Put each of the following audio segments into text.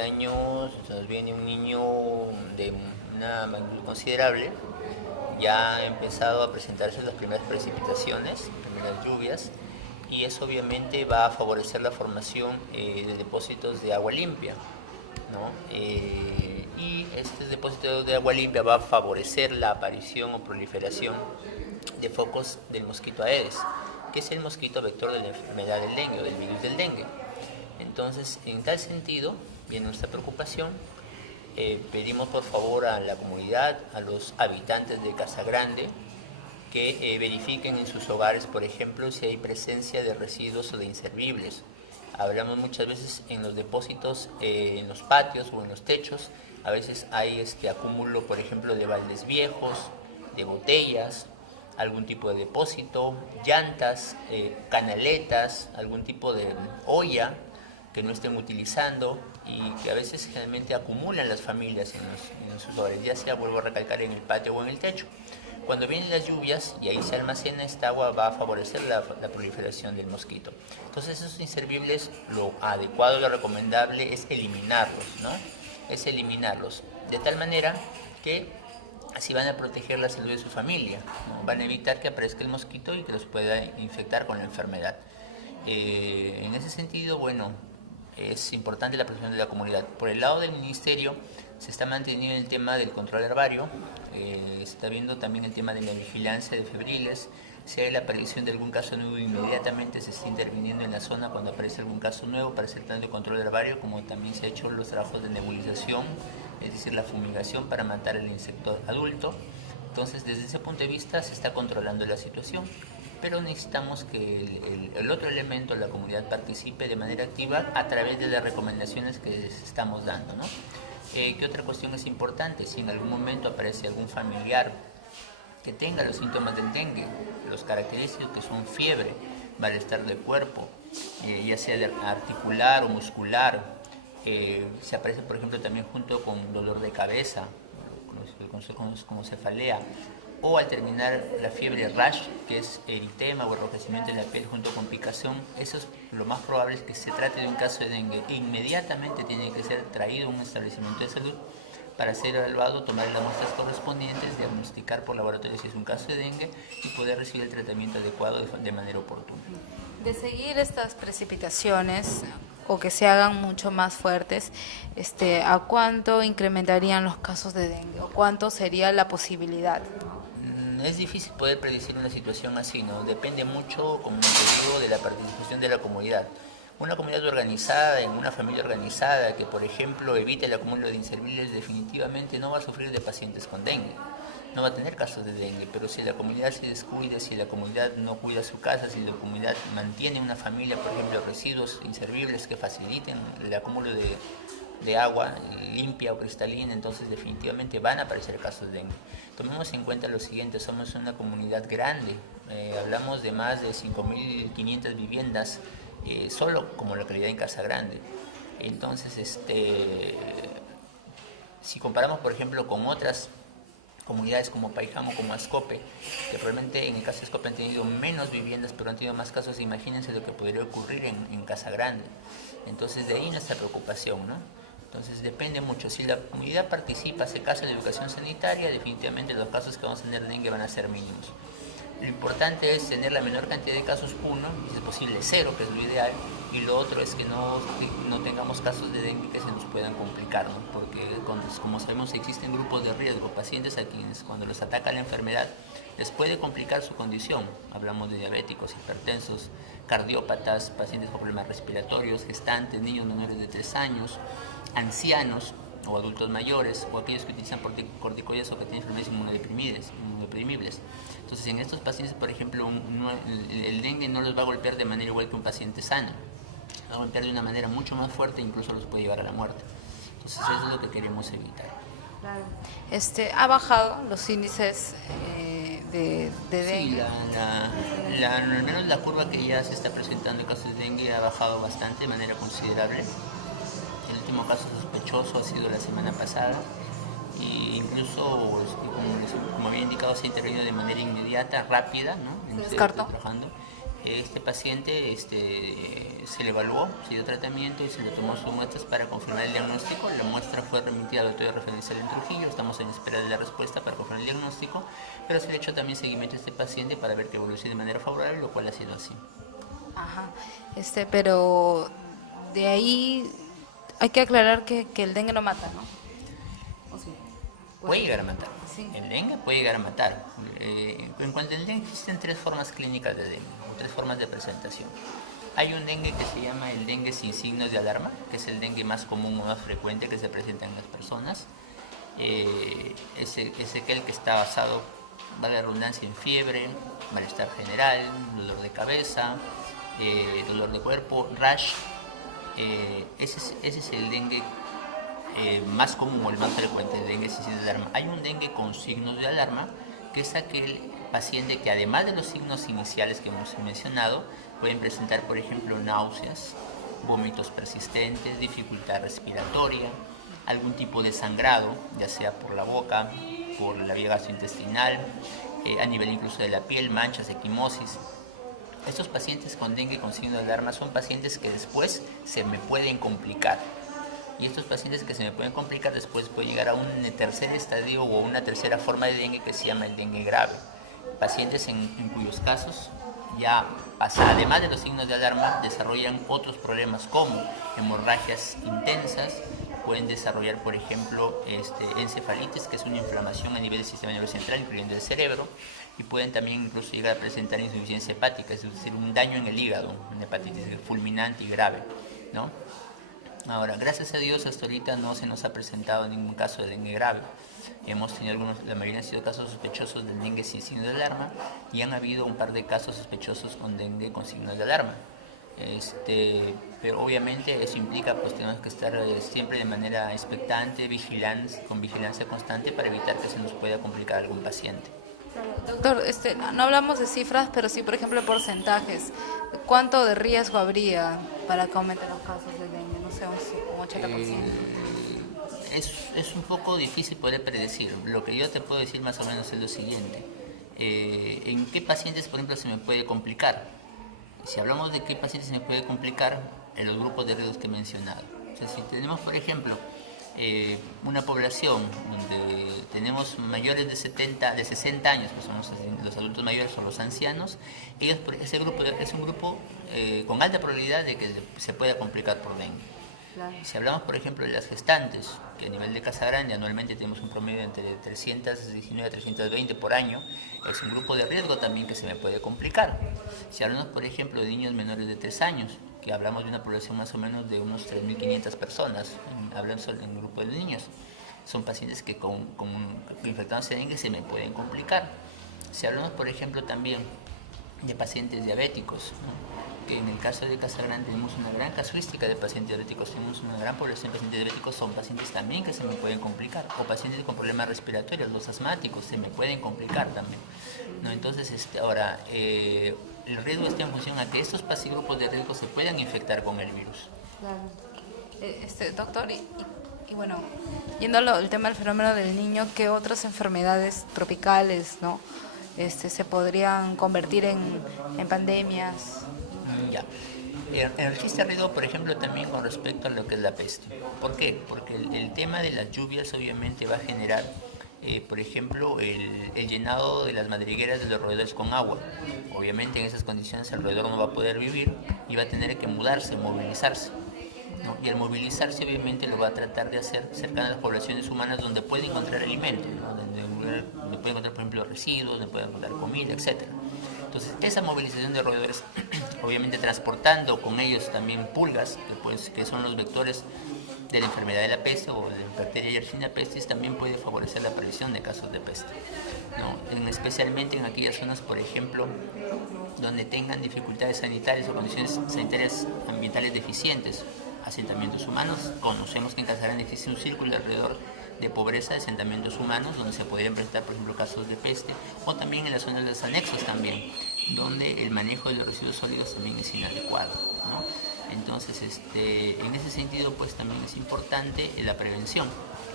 Años se nos viene un niño de una magnitud considerable, ya ha empezado a presentarse las primeras precipitaciones, las primeras lluvias, y eso obviamente va a favorecer la formación de depósitos de agua limpia, ¿no? Y este depósito de agua limpia va a favorecer la aparición o proliferación de focos del mosquito Aedes, que es el mosquito vector de la enfermedad del dengue o del virus del dengue. Entonces, en tal sentido, viene nuestra preocupación. Pedimos por favor a la comunidad, a los habitantes de Casa Grande, que verifiquen en sus hogares, por ejemplo, si hay presencia de residuos o de inservibles. Hablamos muchas veces en los depósitos, en los patios o en los techos, a veces hay acúmulo, por ejemplo, de baldes viejos, de botellas, algún tipo de depósito, llantas, canaletas, algún tipo de olla que no estén utilizando y que a veces generalmente acumulan las familias en sus hogares, ya sea, vuelvo a recalcar, en el patio o en el techo. Cuando vienen las lluvias y ahí se almacena esta agua, va a favorecer la proliferación del mosquito. Entonces esos inservibles, lo adecuado, lo recomendable es eliminarlos, ¿no? Es eliminarlos de tal manera que así van a proteger la salud de su familia, ¿no? Van a evitar que aparezca el mosquito y que los pueda infectar con la enfermedad. En ese sentido, bueno, es importante la presión de la comunidad. Por el lado del ministerio se está manteniendo el tema del control herbario, se está viendo también el tema de la vigilancia de febriles. Si hay la aparición de algún caso nuevo, inmediatamente se está interviniendo en la zona cuando aparece algún caso nuevo para hacer plan de control herbario, como también se ha hecho los trabajos de nebulización, es decir, la fumigación para matar el insecto adulto. Entonces, desde ese punto de vista se está controlando la situación, pero necesitamos que el otro elemento, la comunidad, participe de manera activa a través de las recomendaciones que les estamos dando, ¿no? ¿Qué otra cuestión es importante? Si en algún momento aparece algún familiar que tenga los síntomas del dengue, los característicos que son fiebre, malestar del cuerpo, ya sea de articular o muscular, se aparece por ejemplo también junto con dolor de cabeza, como cefalea, o al terminar la fiebre rash, que es eritema o enrojecimiento en la piel junto con picazón, eso es lo más probable, es que se trate de un caso de dengue. Inmediatamente tiene que ser traído a un establecimiento de salud para ser evaluado, tomar las muestras correspondientes, diagnosticar por laboratorio si es un caso de dengue y poder recibir el tratamiento adecuado de manera oportuna. De seguir estas precipitaciones o que se hagan mucho más fuertes, ¿a cuánto incrementarían los casos de dengue o cuánto sería la posibilidad? Es difícil poder predecir una situación así, ¿no? Depende mucho, como te digo, de la participación de la comunidad. Una comunidad organizada, en una familia organizada, que por ejemplo evite el acúmulo de inservibles, definitivamente no va a sufrir de pacientes con dengue, no va a tener casos de dengue. Pero si la comunidad se descuida, si la comunidad no cuida su casa, si la comunidad mantiene una familia, por ejemplo, residuos inservibles que faciliten el acúmulo de agua limpia o cristalina, entonces definitivamente van a aparecer casos de dengue. Tomemos en cuenta lo siguiente: somos una comunidad grande, hablamos de más de 5.500 viviendas, solo como localidad en Casa Grande. Entonces, si comparamos por ejemplo con otras comunidades como Paijamo, como Ascope, que probablemente en el caso de Ascope han tenido menos viviendas pero han tenido más casos, imagínense lo que podría ocurrir en Casa Grande. Entonces de ahí nuestra preocupación, ¿no? Entonces depende mucho. Si la comunidad participa, hace caso de la educación sanitaria, definitivamente los casos que vamos a tener de dengue van a ser mínimos. Lo importante es tener la menor cantidad de casos, uno, si es posible cero, que es lo ideal, y lo otro es que no tengamos casos de dengue que se nos puedan complicar, ¿no? Porque como sabemos existen grupos de riesgo, pacientes a quienes cuando los ataca la enfermedad les puede complicar su condición. Hablamos de diabéticos, hipertensos, cardiópatas, pacientes con problemas respiratorios, gestantes, niños menores de 3 años, ancianos o adultos mayores, o aquellos que utilizan corticoides o que tienen enfermedades inmunodeprimibles. Entonces, en estos pacientes, por ejemplo, el dengue no los va a golpear de manera igual que un paciente sano. Va a golpear de una manera mucho más fuerte e incluso los puede llevar a la muerte. Entonces, eso es lo que queremos evitar. Claro. ¿Ha bajado los índices de dengue? Sí, al menos la curva que ya se está presentando en casos de dengue ha bajado bastante, de manera considerable. El último caso sospechoso ha sido la semana pasada e incluso, como había indicado, se ha intervenido de manera inmediata, rápida, ¿no? ¿Se descartó? Trabajando. Este paciente se le evaluó, se dio tratamiento y se le tomó sus muestras para confirmar el diagnóstico. La muestra fue remitida al laboratorio de referencia en Trujillo, estamos en espera de la respuesta para confirmar el diagnóstico, pero se le ha hecho también seguimiento a este paciente para ver que evolucione de manera favorable, lo cual ha sido así. Ajá. Pero de ahí hay que aclarar que el dengue no mata, ¿no? ¿O sí? Puede llegar a matar. Sí. El dengue puede llegar a matar. En cuanto al dengue, existen 3 formas clínicas de dengue, 3 formas de presentación. Hay un dengue que se llama el dengue sin signos de alarma, que es el dengue más común o más frecuente que se presenta en las personas. Es aquel que está basado, valga la redundancia, en fiebre, malestar general, dolor de cabeza, dolor de cuerpo, rash. Ese es el dengue más común o el más frecuente, el dengue sin signos de alarma. Hay un dengue con signos de alarma, que es aquel paciente que, además de los signos iniciales que hemos mencionado, pueden presentar, por ejemplo, náuseas, vómitos persistentes, dificultad respiratoria, algún tipo de sangrado, ya sea por la boca, por la vía gastrointestinal, a nivel incluso de la piel, manchas, equimosis. Estos pacientes con dengue con signo de alarma son pacientes que después se me pueden complicar. Y estos pacientes que se me pueden complicar después pueden llegar a un tercer estadio o una tercera forma de dengue que se llama el dengue grave. Pacientes en cuyos casos ya además de los signos de alarma, desarrollan otros problemas como hemorragias intensas, pueden desarrollar, por ejemplo, encefalitis, que es una inflamación a nivel del sistema nervioso central, incluyendo el cerebro, y pueden también incluso llegar a presentar insuficiencia hepática, es decir, un daño en el hígado, una hepatitis fulminante y grave, ¿no? Ahora, gracias a Dios, hasta ahorita no se nos ha presentado ningún caso de dengue grave. Hemos tenido la mayoría han sido casos sospechosos de dengue sin signos de alarma, y han habido un par de casos sospechosos con dengue con signos de alarma. Pero obviamente eso implica, pues tenemos que estar siempre de manera expectante, con vigilancia constante para evitar que se nos pueda complicar algún paciente. Doctor, no hablamos de cifras, pero sí, por ejemplo, porcentajes. ¿Cuánto de riesgo habría para que aumenten los casos de dengue? No sé, un 80%. Es un poco difícil poder predecir. Lo que yo te puedo decir más o menos es lo siguiente. ¿En qué pacientes, por ejemplo, se me puede complicar? Si hablamos de qué pacientes se me puede complicar, en los grupos de riesgos que he mencionado. O sea, si tenemos, por ejemplo, una población donde tenemos mayores de 60 años, pues son los adultos mayores o los ancianos, ese grupo es un grupo con alta probabilidad de que se pueda complicar por dengue. Claro. Si hablamos, por ejemplo, de las gestantes, que a nivel de Casa Grande anualmente tenemos un promedio entre 319 a 320 por año, es un grupo de riesgo también que se me puede complicar. Si hablamos, por ejemplo, de niños menores de 3 años, que hablamos de una población más o menos de unos 3.500 personas, hablamos en un grupo de niños, son pacientes que con infectados de dengue se me pueden complicar. Si hablamos, por ejemplo, también de pacientes diabéticos, ¿no? Que en el caso de Casa Grande tenemos una gran casuística de pacientes diabéticos, tenemos una gran población de pacientes diabéticos, son pacientes también que se me pueden complicar, o pacientes con problemas respiratorios, los asmáticos, se me pueden complicar también, ¿no? Entonces, ahora, el riesgo está en función a que estos grupos de riesgo se puedan infectar con el virus. Claro. Doctor, y bueno, yendo al tema del fenómeno del niño, ¿qué otras enfermedades tropicales, ¿no? Se podrían convertir en pandemias? Ya. Existe riesgo, por ejemplo, también con respecto a lo que es la peste. ¿Por qué? Porque el tema de las lluvias obviamente va a generar, por ejemplo, el llenado de las madrigueras de los roedores con agua. Obviamente en esas condiciones el roedor no va a poder vivir y va a tener que mudarse, movilizarse, ¿no? Y al movilizarse obviamente lo va a tratar de hacer cercano a las poblaciones humanas donde puede encontrar alimento, ¿no? Donde puede encontrar, por ejemplo, residuos, donde puede encontrar comida, etc. Entonces, esa movilización de roedores, obviamente transportando con ellos también pulgas, que son los vectores de la enfermedad de la peste o de la bacteria Yersinia pestis, también puede favorecer la aparición de casos de peste, ¿no? Especialmente en aquellas zonas, por ejemplo, donde tengan dificultades sanitarias o condiciones sanitarias ambientales deficientes, asentamientos humanos. Conocemos que en Casa Grande existe un círculo alrededor de pobreza de asentamientos humanos donde se podrían presentar, por ejemplo, casos de peste, o también en las zonas de los anexos también, donde el manejo de los residuos sólidos también es inadecuado, ¿no? Entonces, en ese sentido, pues también es importante la prevención.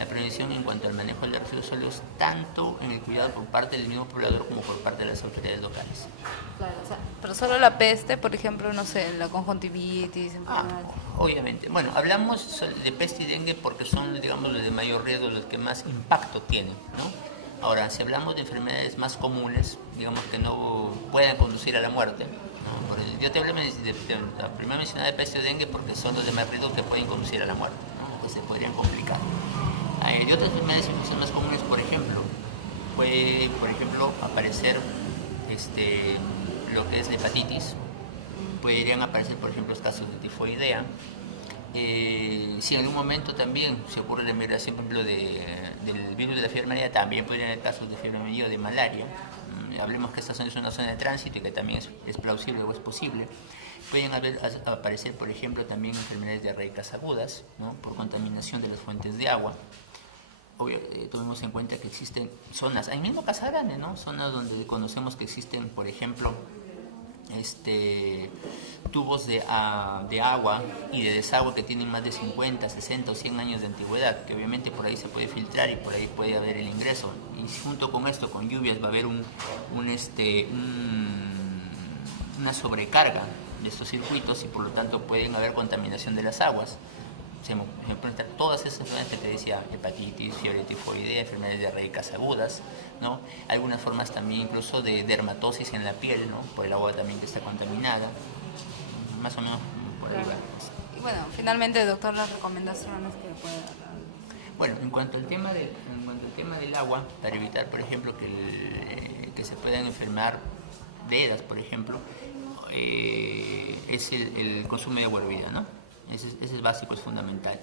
la prevención en cuanto al manejo de los residuos sólidos, tanto en el cuidado por parte del mismo poblador como por parte de las autoridades locales. Claro, o sea, pero solo la peste, por ejemplo, no sé, la conjuntivitis, enfermedades. Obviamente. Bueno, hablamos de peste y dengue porque son, digamos, los de mayor riesgo, los que más impacto tienen, ¿no? Ahora, si hablamos de enfermedades más comunes, digamos que no pueden conducir a la muerte, ¿no? Yo te hablé la primera mencionada de peste y dengue porque son los de más riesgo que pueden conducir a la muerte, ¿no? Que se podrían complicar. De otras enfermedades más comunes, por ejemplo, puede, por ejemplo, aparecer lo que es la hepatitis. Podrían aparecer, por ejemplo, los casos de tifoidea. Si en algún momento también se ocurre la migración, por ejemplo, del virus de la fiebre amarilla, también podrían haber casos de fiebre amarilla o de malaria. Hablemos que esta zona es una zona de tránsito y que también es plausible o es posible. Pueden aparecer, por ejemplo, también enfermedades diarreicas agudas, ¿no? Por contaminación de las fuentes de agua. Tomemos en cuenta que existen zonas, ahí mismo Casa Grande, ¿no? Zonas donde conocemos que existen, por ejemplo, tubos de agua y de desagüe que tienen más de 50, 60 o 100 años de antigüedad, que obviamente por ahí se puede filtrar y por ahí puede haber el ingreso. Y junto con esto, con lluvias, va a haber una sobrecarga de estos circuitos y por lo tanto pueden haber contaminación de las aguas. Se enfrentan todas esas enfermedades que te decía, hepatitis, fiebre tifoidea, enfermedades diarreicas agudas, ¿no? Algunas formas también incluso de dermatosis en la piel, ¿no? Por el agua también que está contaminada, más o menos por ahí va. Y bueno, finalmente, doctor, las recomendaciones que puede dar. Bueno, en cuanto al tema del agua, para evitar, por ejemplo, que se puedan enfermar de EDAS, por ejemplo, es el consumo de agua hervida, ¿no? Ese es básico, es fundamental.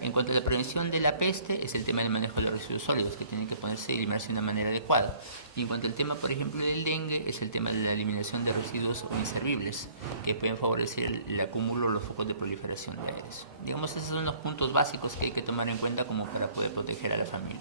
En cuanto a la prevención de la peste, es el tema del manejo de los residuos sólidos, que tienen que ponerse y eliminarse de una manera adecuada. Y en cuanto al tema, por ejemplo, del dengue, es el tema de la eliminación de residuos inservibles, que pueden favorecer el acúmulo o los focos de proliferación de Aedes. Digamos, esos son los puntos básicos que hay que tomar en cuenta como para poder proteger a la familia.